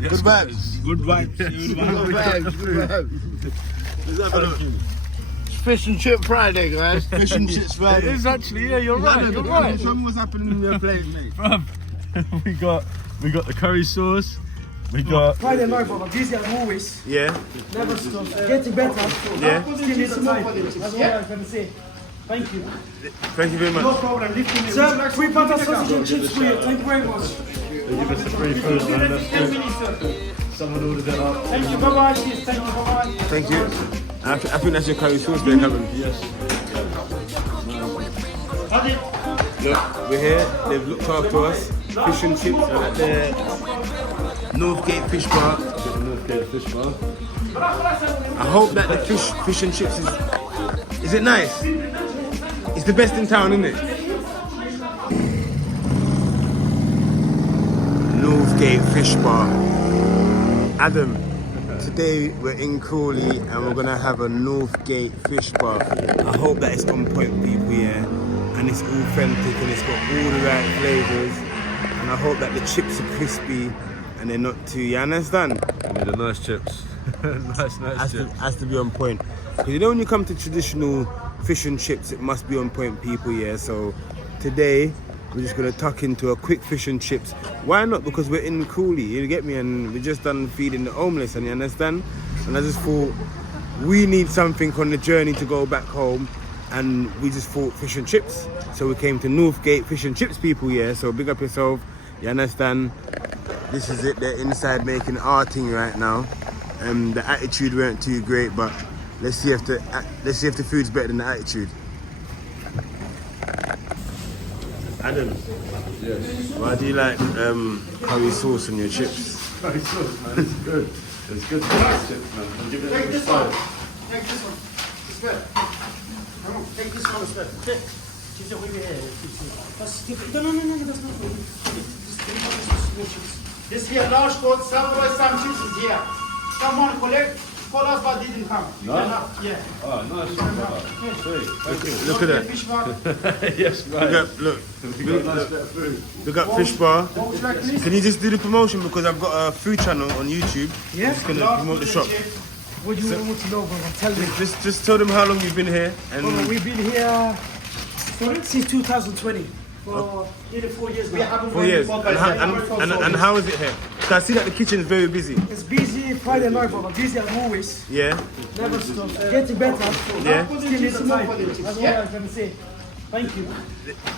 Yes, Good vibes. Good vibes. Good vibes. Good vibes. It's Fish and Chip Friday, guys. Fish and Chips It Friday. is actually, yeah, you're right, you're right. Show me what's happening in your plate, mate. Bruv, we got the curry sauce. We got Friday night, brother. Busy as always. Yeah. Never stop. Getting better. Yeah. Still need some time. That's all I can say. Thank you. Thank you very much. No problem. Sir, free butter sausage and chips for you. Thank you very much. give us the free food, man. That's good. Someone ordered it up. Thank you. Bye-bye. Cheers. Thank you. Bye-bye. Thank you. I think that's your curry sauce there, Kevin. Yes. Look, we're here. They've looked after us. Fish and chips at the Northgate Fish Bar. Get the Northgate Fish Bar. I hope that the fish and chips is it nice? It's the best in town, isn't it? Northgate Fish Bar. Adam, today we're in Crawley and we're gonna have a Northgate Fish Bar. I hope that it's on point, people, yeah, and it's authentic and it's got all the right flavours. And I hope that the chips are crispy and they're not too, you understand? Yeah, the nice chips. nice chips. Has to be on point. Because you know when you come to traditional fish and chips, it must be on point, people, yeah. So today we're just gonna tuck into a quick fish and chips. Why not? Because we're in Crawley, you get me, and we just done feeding the homeless, and you understand? And I just thought we need something on the journey to go back home, and we just thought fish and chips. So we came to Northgate Fish and Chips, people, yeah. So big up yourself, you understand? This is it, they're inside making our thing right now. The attitude weren't too great, but let's see if the food's better than the attitude. Adam, Yes. why do you like curry sauce on your chips? Curry sauce, man. It's good. It's good for the chips, man. I'll give it a little side. Take this one. It's good. Come on. Take this one instead. Okay. She's over here. No, that's not good. This here large coat, some chips is here. Someone call us but didn't come. No? Yeah. Oh, nice one, brother. Sweet. Thank you. Look at that. Fish bar. Yes, right. Look, We got a nice bit of food. we got fish bar. What would you like, please? Can you just do the promotion, because I've got a food channel on YouTube. Yeah. I'm just gonna promote the shop. What do you want to know, brother? Tell me. Just tell them how long you've been here and Brother, we've been here since 2020. For nearly 4 years now. 4 years. And how is it here? So I see that the kitchen is very busy. It's busy Friday night, brother. Busy as always. Yeah. Never stop. Getting better. Yeah. Still need some time. That's all I can say. Thank you.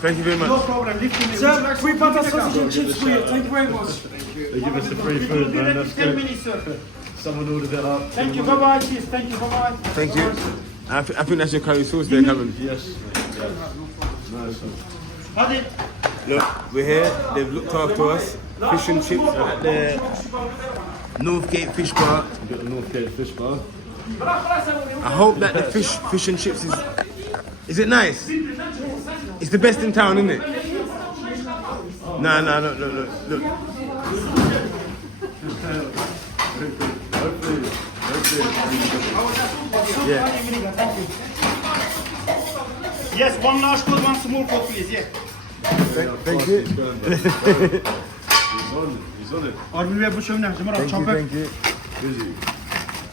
Thank you very No much. problem. Sir, free butter sausage and chips for you. Thank you very much. They give us the free food, man. That's 10 good. minutes, sir. Someone ordered it up. Thank you. Bye-bye. Cheers. Thank you. Bye-bye. Thank you. I think that's your curry sauce there, Kevin. Yes. Yes. Nice one. Hadi. Look, we're here. They've looked after us. Fish and chips at the Northgate Fish Bar. We got the Northgate Fish Bar. I hope that the fish and chips is it nice? It's the best in town, isn't it? No, look. Yeah. Yes, one large coat, one small coat, please. Yeah. Thank you. He's on it. Or we have a show now. Thank you. Busy.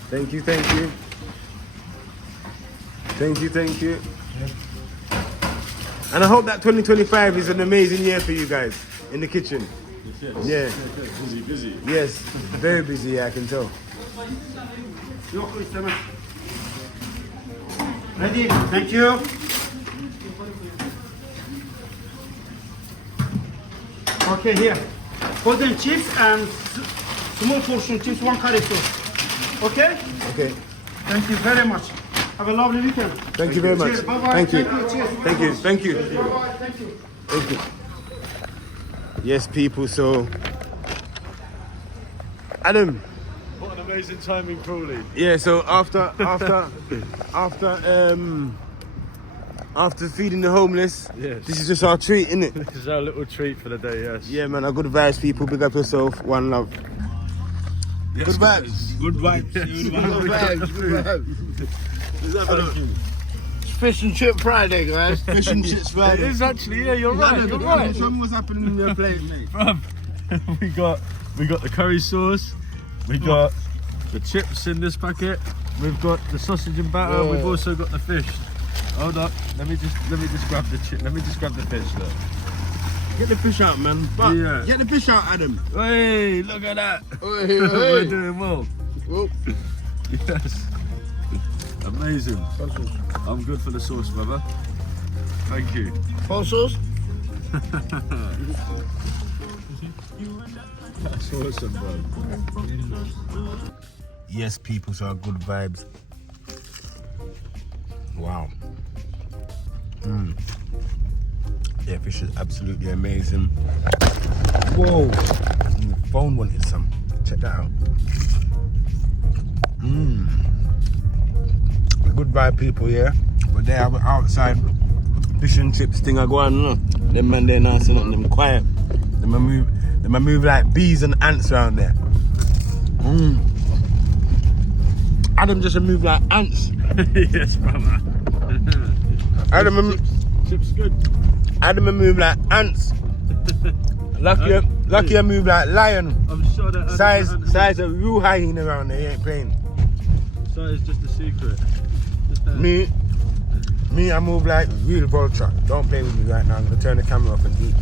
Thank you. And I hope that 2025 is an amazing year for you guys in the kitchen. Yes. Yeah. Busy. Yes. Very busy, yeah, I can tell. Ready? Thank you. Okay, here. Golden chips and small portion chips, one curry sauce. Okay? Okay. Thank you very much. Have a lovely weekend. Thank you very much. Cheers. Bye-bye. Thank you. Cheers. Thank you. Bye-bye. Thank you. Thank you. Yes, people, so Adam, What an amazing time in Crawley. yeah, so after feeding the homeless, Yes. this is just our treat, isn't it? This is our little treat for the day, yes. Yeah, man, our good vibes, people. Big up yourself. One love. Yes, Good vibes. Good vibes. Good vibes. Thank you. Fish and Chip Friday, guys. Fish and Chips It Friday. is actually, yeah, you're right, you're right. Show me what's happening in your plate, mate. Bruv, We got the curry sauce. We got the chips in this packet. We've got the sausage and batter. Yeah. We've also got the fish. Hold up. Let me just grab the chip. Let me just grab the fish. Look. Get the fish out, man. But Yeah. get the fish out, Adam. Hey, look at that. Hey, We're hey. doing well. Whoop. Yes. Amazing. I'm good for the sauce, brother. Thank you. Whole sauce? That's awesome, bro. Yes, people, so good vibes. Wow. Yeah, fish is absolutely amazing. Whoa. The phone wanted some. Check that out. Good vibe, people, yeah. But they are outside fish and chips thing I go on, no? Them man there now, so them quiet. Them a move like bees and ants around there. Adam just a move like ants. Yes, brother. Chips good. Adam a move like ants. Lucky I move like lion. I'm sure that Size of real hyena around there, he ain't playing. So it's just a secret. Me, I move like real vulture. Don't play with me right now. I'm gonna turn the camera off and eat.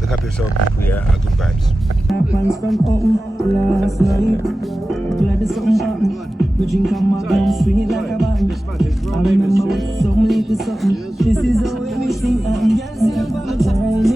Look up yourself, people, yeah, good vibes. Happens from home last night. Glad there's something happened. We drink a magnum, swing it like a band. I remember with some little something. This is how everything happens. Yes, you're gonna tell me.